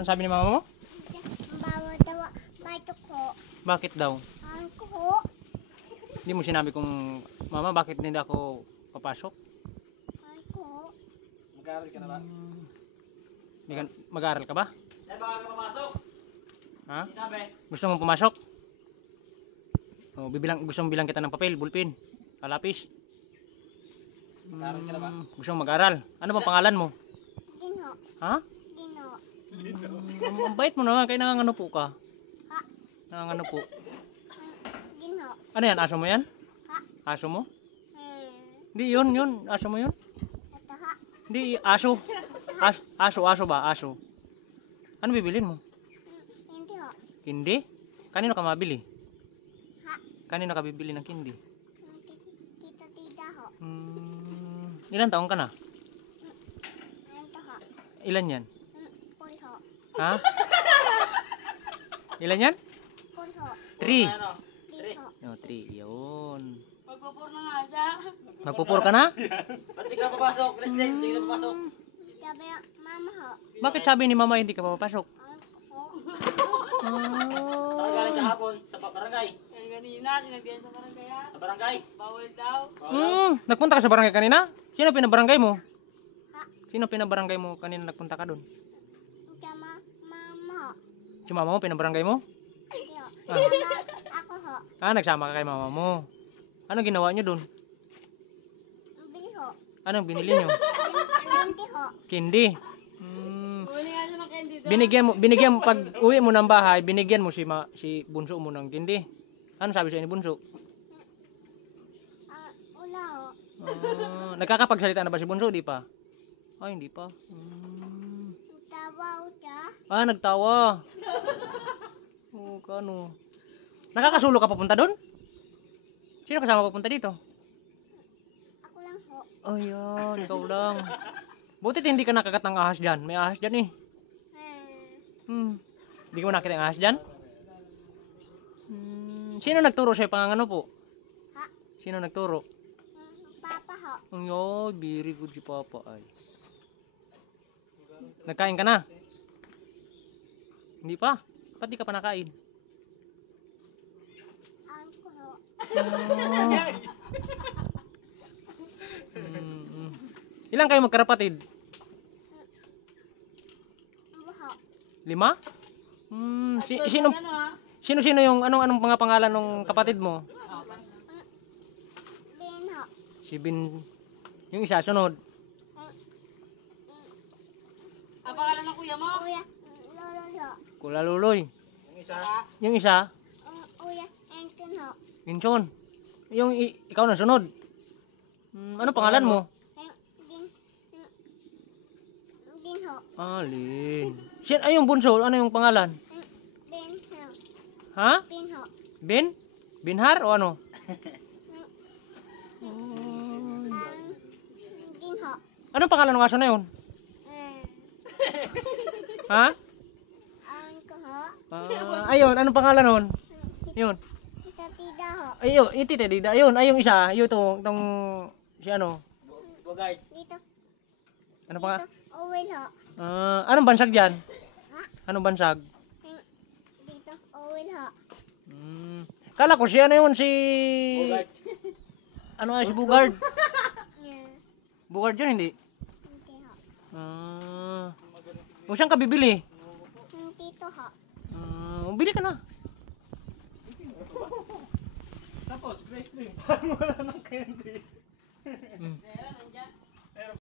Ano sabi ni mama mo? Bawal daw bato ko. Bakit daw? Ang ko. Hindi mo sinabi kung, mama, bakit hindi ako papasok? Ang ko. Mag-aaral ka na ba? Hindi ka, mag-aaral ka ba? Eh, baka ka papasok. Ha? Sabi. Gusto mong pumasok? O, gusto mong bilang kita ng papel, bulpin, kalapis? Mag-aaral ka na ba? Gusto mong mag-aral? Ano bang pangalan mo? Dino. Ha? Dino. Ang bait mo naman, kaya nangangano po ka. Ha? Nangangano po. Dino. Ano yan, aso mo yan? Ha? Aso mo? Hmm. Hindi, yun, aso mo yun? Ito ha. Hindi, aso. Aso ba? Aso. Ano bibilin mo? Hindi ho. Hindi? Kanino ka mabili? Ha? Kanino ka bibili ng kindi? Tita tida ho. Ilan taong ka na? Ito ho. Ilan yan? Puri ho. Ha? Ilan yan? Puri ho. 3. Ano? Dito. No, 3. Yun. Magpapur na nga siya. Magpupur ka na? Ba't di ka papasok? Leslie, hindi ka papasok. Sabi mama ho. Bakit sabi ni mama hindi ka papapasok? Ang ko. Saan galing kahapon? Sa barangay? Kaya kanina, sinabihan sa barangay ha. Sa barangay? Bawal daw. Nagpunta ka sa barangay kanina? Sino pinabarangay mo? Ha? Sino pinabarangay mo kanina nagpunta ka doon? Sama mama ho. Si mama mo pinabarangay mo? Hindi ho. Sama ako ho. Nagsama ka kay mama mo. Anong ginawa nyo doon? Bili ho. Anong binili nyo? Hindi ho. Kindi. Bumili nga siya ng candy daw. Binigyan mo pag uwi mo ng bahay, binigyan mo si bunso mo ng kindi. Ano sabi sa'yo ni bunso? Ula ho. Nagkakapagsalita na ba si bunso? Di pa? Ay, hindi pa. Tawa siya. Nagtawa. Kano? Nakakasulo ka papunta doon? Sino kasama papunta dito? Ako lang ho. Ayan, ikaw lang. Butit hindi ka nakagat ng ahas dyan. May ahas dyan eh. Hindi ko nakita ng ahas dyan? Sino nagturo sa'yo pangangano po? Ha? Sino nagturo? Papa ho. Ay, very good si Papa ay. Nagkain ka na? Hindi pa? Ba't di ka pa nakain? Ang ko ho. Ilan kayo magkarapatid? Buho. 5? Tulad Sino ng ano ha. sino yung anong mga pangalan ng kapatid mo? Bin ho. Si Bin, yung isa sunod. Ang pangalan ng kuya mo? Uya. Lolo ho. Kula Luloy. Yung isa. Yung isa, Uya. Engkin ho. Inchon. Yung ikaw na sunod. Ano pangalan mo? Din. Din ho. Alin. Ay yung bunso, ano yung pangalan? Bin ho. Ha? Bin ho. Bin? Binhar o ano? Din ho. Anong pangalan ng aso na yun? Ha? Ang ko ho. Ayun, anong pangalan nun? Yun. Tita tida ho. Ayun, itite dida. Ayun, ayun isa. Ayun tong si ano? Bogart. Dito. Ano pa nga? Dito. Uwil ho. Anong bansag dyan? Ha? Anong bansag? Dito. Uwil ho. Kala ko siya na yun si... Bogart. Ano nga si Bugard? Yeah. Bugard yun, hindi? Hindi ho. Kung saan ka bibili? Dito ho. Bili ka na. Tapos, Leslie, paano wala ng candy?